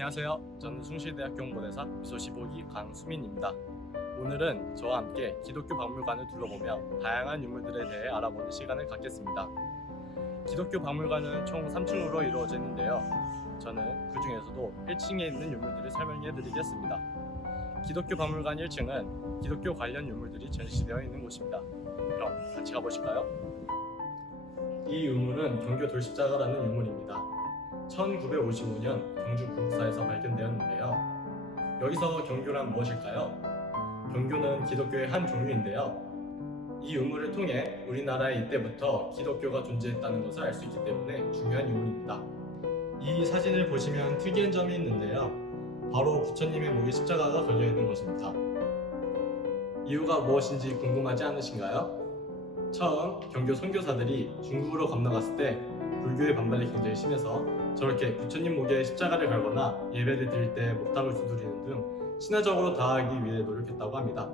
안녕하세요. 저는 숭실대학교 홍보대사 미소 15기 강수민입니다. 오늘은 저와 함께 기독교 박물관을 둘러보며 다양한 유물들에 대해 알아보는 시간을 갖겠습니다. 기독교 박물관은 총 3층으로 이루어져 있는데요. 저는 그 중에서도 1층에 있는 유물들을 설명해 드리겠습니다. 기독교 박물관 1층은 기독교 관련 유물들이 전시되어 있는 곳입니다. 그럼 같이 가보실까요? 이 유물은 경교 돌십자가라는 유물입니다. 1955년 경주 구국사에서 발견되었는데요. 여기서 경교란 무엇일까요? 경교는 기독교의 한 종류인데요. 이 유물을 통해 우리나라에 이때부터 기독교가 존재했다는 것을 알 수 있기 때문에 중요한 유물입니다. 이 사진을 보시면 특이한 점이 있는데요. 바로 부처님의 목에 십자가가 걸려있는 것입니다. 이유가 무엇인지 궁금하지 않으신가요? 처음 경교 선교사들이 중국으로 건너갔을 때 불교의 반발이 굉장히 심해서 저렇게 부처님 목에 십자가를 걸거나 예배를 드릴 때 목탁을 두드리는 등 신화적으로 다하기 위해 노력했다고 합니다.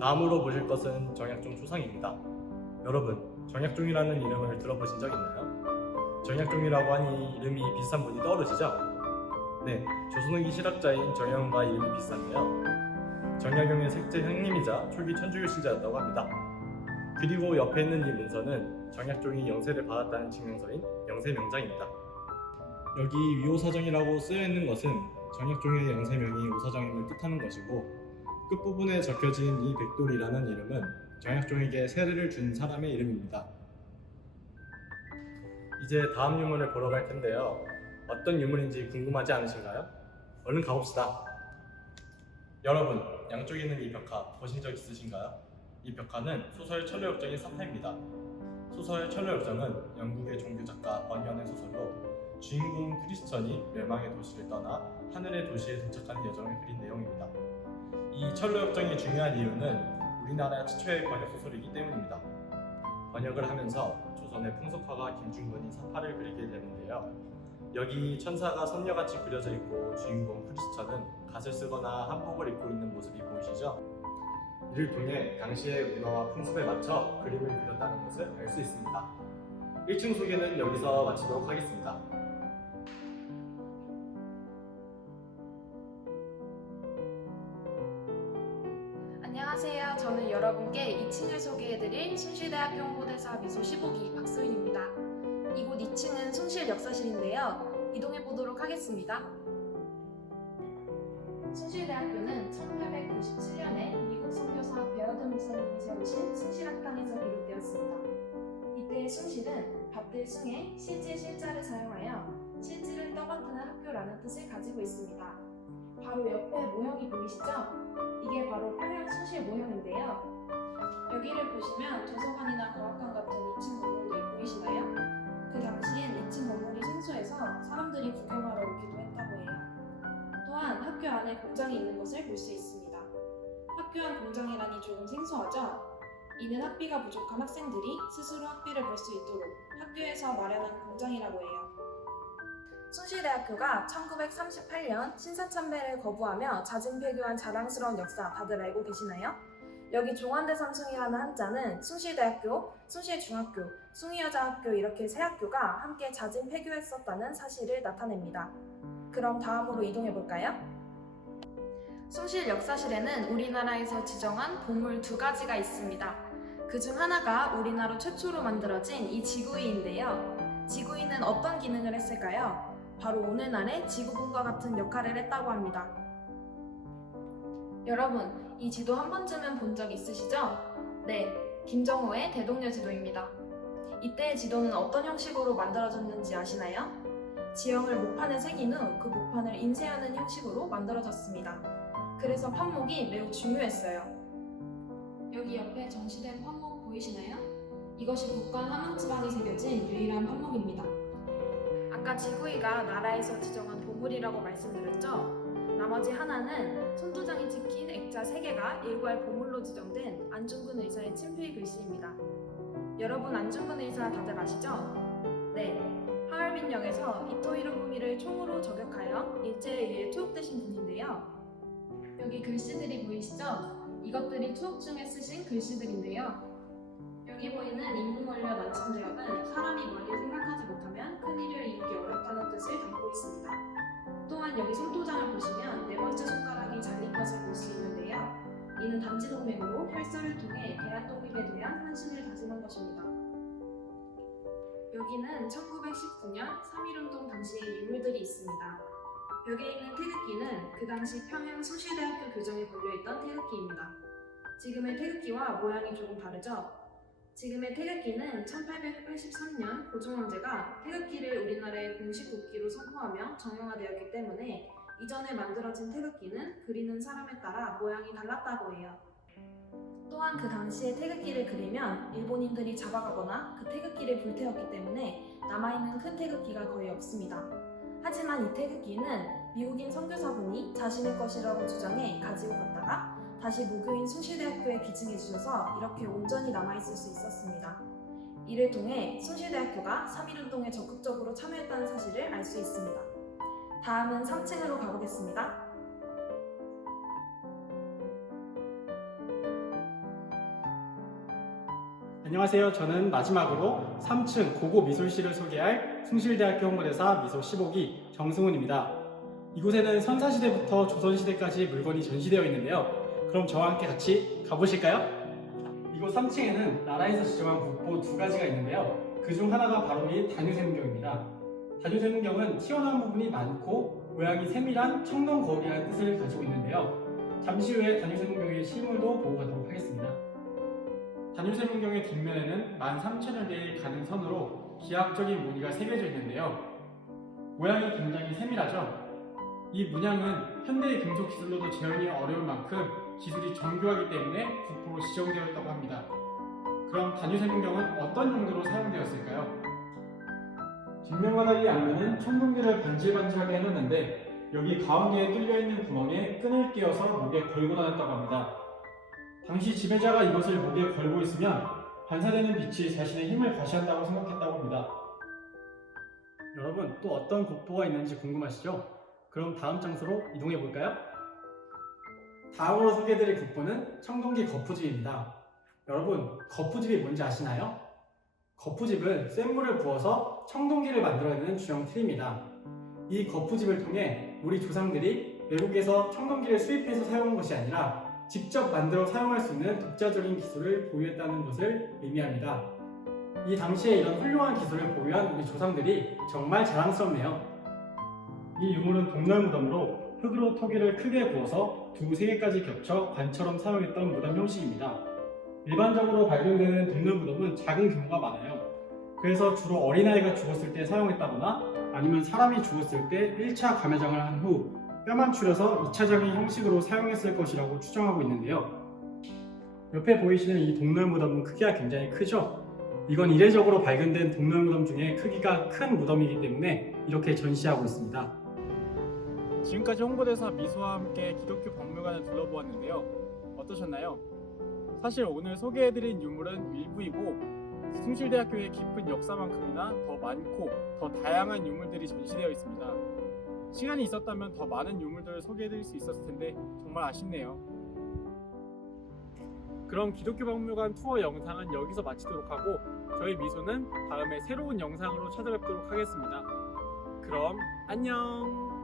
다음으로 보실 것은 정약종 초상입니다. 여러분, 정약종이라는 이름을 들어보신 적 있나요? 정약종이라고 하니 이름이 비슷한 분이 떠오르시죠? 네, 조선후기 실학자인 정약용과 이름이 비슷한데요. 정약용의 색제 형님이자 초기 천주교 신자였다고 합니다. 그리고 옆에 있는 이 문서는 정약종이 영세를 받았다는 증명서인 영세명장입니다. 여기 위오사정이라고 쓰여있는 것은 정약종의 영세명이 오사정임을 뜻하는 것이고, 끝부분에 적혀진 이 백돌이라는 이름은 정약종에게 세례를 준 사람의 이름입니다. 이제 다음 유물을 보러 갈 텐데요. 어떤 유물인지 궁금하지 않으신가요? 얼른 가봅시다. 여러분, 양쪽에 있는 이 벽화 보신 적 있으신가요? 이 벽화는 소설 철로역정의 사파입니다. 소설 철로역정은 영국의 종교작가 번연의 소설로 주인공 크리스천이 멸망의 도시를 떠나 하늘의 도시에 도착하는 여정을 그린 내용입니다. 이 철로역정이 중요한 이유는 우리나라 최초의 번역 소설이기 때문입니다. 번역을 하면서 조선의 풍속화가 김중근이 사파를 그리게 되는데요. 여기 천사가 선녀같이 그려져 있고 주인공 크리스천은 갓을 쓰거나 한복을 입고 있는 모습이 보이시죠? 이를 통해 당시의 문화와 풍습에 맞춰 그림을 그렸다는 것을 알 수 있습니다. 1층 소개는 여기서 마치도록 하겠습니다. 안녕하세요. 저는 여러분께 2층을 소개해드릴 숭실대학교 홍보대사 미소 15기 박소인입니다. 이곳 2층은 숭실 역사실인데요. 이동해보도록 하겠습니다. 숭실대학교는 1897년에 미국 선교사 베어드 목사님이 세우신 숭실학당에서 비롯되었습니다. 이때 숭실은 밭을 숭해 실지 실자를 사용하여 실지를 떠받드는 학교라는 뜻을 가지고 있습니다. 바로 옆에 모형이 보이시죠? 이게 바로 평양 숭실 모형인데요. 여기를 보시면 도서관이나 과학관 같은 2층 건물들이 보이시나요? 그 당시엔 2층 건물이 생소해서 사람들이 구경하러 오기도 했다고 해요. 또한 학교 안에 공장이 있는 것을 볼 수 있습니다. 학교 안 공장이라니 조금 생소하죠? 이는 학비가 부족한 학생들이 스스로 학비를 벌 수 있도록 학교에서 마련한 공장이라고 해요. 숭실대학교가 1938년 신사참배를 거부하며 자진 폐교한 자랑스러운 역사 다들 알고 계시나요? 여기 종안대 삼숭이라는 한자는 숭실대학교, 숭실중학교, 숭의여자학교 이렇게 세 학교가 함께 자진 폐교했었다는 사실을 나타냅니다. 그럼 다음으로 이동해볼까요? 숭실 역사실에는 우리나라에서 지정한 보물 2가지가 있습니다. 그 중 하나가 우리나라 최초로 만들어진 이 지구이인데요. 지구이는 어떤 기능을 했을까요? 바로 오늘날의 지구본과 같은 역할을 했다고 합니다. 여러분, 이 지도 한 번쯤은 본 적 있으시죠? 네, 김정호의 대동여 지도입니다. 이때의 지도는 어떤 형식으로 만들어졌는지 아시나요? 지형을 목판에 새긴 후 그 목판을 인쇄하는 형식으로 만들어졌습니다. 그래서 판목이 매우 중요했어요. 여기 옆에 전시된 판목 보이시나요? 이것이 북한 함흥지방이 새겨진 유일한 판목입니다. 아까 지구이가 나라에서 지정한 보물이라고 말씀드렸죠? 나머지 하나는 손도장이 찍힌 액자 3개가 일괄 보물로 지정된 안중근 의사의 친필 글씨입니다. 여러분 안중근 의사 다들 아시죠? 네, 하얼빈역에서 이토 히로부미를 총으로 저격하여 일제에 의해 투옥되신 분인데요. 여기 글씨들이 보이시죠? 이것들이 투옥 중에 쓰신 글씨들인데요. 여기 보이는 인문원료 난침대역은 사람이 멀리 생각하지 못하면 큰일을 이루기 어렵다는 뜻을 담고 있습니다. 또한 일단 여기 손도장을 보시면 네 번째 손가락이 잘린 것을 볼 수 있는데요. 이는 단지동맥으로 혈서를 통해 대한 독립에 대한 환심을 다짐한 것입니다. 여기는 1919년 3.1운동 당시의 유물들이 있습니다. 벽에 있는 태극기는 그 당시 평양 숭실대학교 교정에 걸려있던 태극기입니다. 지금의 태극기와 모양이 조금 다르죠? 지금의 태극기는 1883년 고종황제가 태극기를 우리나라의 공식 국기로 선포하며 정형화되었기 때문에 이전에 만들어진 태극기는 그리는 사람에 따라 모양이 달랐다고 해요. 또한 그 당시에 태극기를 그리면 일본인들이 잡아가거나 그 태극기를 불태웠기 때문에 남아있는 큰 태극기가 거의 없습니다. 하지만 이 태극기는 미국인 선교사분이 자신의 것이라고 주장해 가지고 갔다가 다시 무교인 숭실대학교에 기증해 주셔서 이렇게 온전히 남아있을 수 있었습니다. 이를 통해 숭실대학교가 3.1운동에 적극적으로 참여했다는 사실을 알 수 있습니다. 다음은 3층으로 가보겠습니다. 안녕하세요. 저는 마지막으로 3층 고고 미술실을 소개할 숭실대학교 홍보대사 미소 15기 정승훈입니다. 이곳에는 선사시대부터 조선시대까지 물건이 전시되어 있는데요. 그럼 저와 함께 같이 가보실까요? 이곳 3층에는 나라에서 지정한 국보 두 가지가 있는데요. 그 중 하나가 바로 이 단유세문경입니다. 단유세문경은 튀어나온 부분이 많고 모양이 세밀한 청동거울이라는 뜻을 가지고 있는데요. 잠시 후에 단유세문경의 실물도 보고 가도록 하겠습니다. 단유세문경의 뒷면에는 13,000여개의 가는 선으로 기하학적인 무늬가 새겨져 있는데요. 모양이 굉장히 세밀하죠? 이 문양은 현대의 금속 기술로도 재현이 어려울 만큼 기술이 정교하기 때문에 국보로 지정되어 있다고 합니다. 그럼 단유세문경은 어떤 용도로 사용되었을까요? 뒷면과 달리 앞면은 청동기를 반질반질하게 해놨는데 여기 가운데에 뚫려있는 구멍에 끈을 끼워서 목에 걸고 다녔다고 합니다. 당시 지배자가 이것을 목에 걸고 있으면 반사되는 빛이 자신의 힘을 과시한다고 생각했다고 합니다. 여러분, 또 어떤 국보가 있는지 궁금하시죠? 그럼 다음 장소로 이동해 볼까요? 다음으로 소개해드릴 국보는 청동기 거푸집입니다. 여러분, 거푸집이 뭔지 아시나요? 거푸집은 센 물을 부어서 청동기를 만들어내는 주형 틀입니다. 이 거푸집을 통해 우리 조상들이 외국에서 청동기를 수입해서 사용한 것이 아니라 직접 만들어 사용할 수 있는 독자적인 기술을 보유했다는 것을 의미합니다. 이 당시에 이런 훌륭한 기술을 보유한 우리 조상들이 정말 자랑스럽네요. 이 유물은 동날무덤으로 흙으로 토기를 크게 부어서 두세 개까지 겹쳐 관처럼 사용했던 무덤 형식입니다. 일반적으로 발견되는 동날무덤은 작은 규모가 많아요. 그래서 주로 어린아이가 죽었을 때 사용했다거나 아니면 사람이 죽었을 때 1차 감회장을 한 후 뼈만 추려서 2차적인 형식으로 사용했을 것이라고 추정하고 있는데요. 옆에 보이시는 이 동날무덤은 크기가 굉장히 크죠? 이건 이례적으로 발견된 동날무덤 중에 크기가 큰 무덤이기 때문에 이렇게 전시하고 있습니다. 지금까지 홍보대사 미소와 함께 기독교 박물관을 둘러보았는데요. 어떠셨나요? 사실 오늘 소개해드린 유물은 일부이고 숭실대학교의 깊은 역사만큼이나 더 많고 더 다양한 유물들이 전시되어 있습니다. 시간이 있었다면 더 많은 유물들을 소개해드릴 수 있었을 텐데 정말 아쉽네요. 그럼 기독교 박물관 투어 영상은 여기서 마치도록 하고 저희 미소는 다음에 새로운 영상으로 찾아뵙도록 하겠습니다. 그럼 안녕!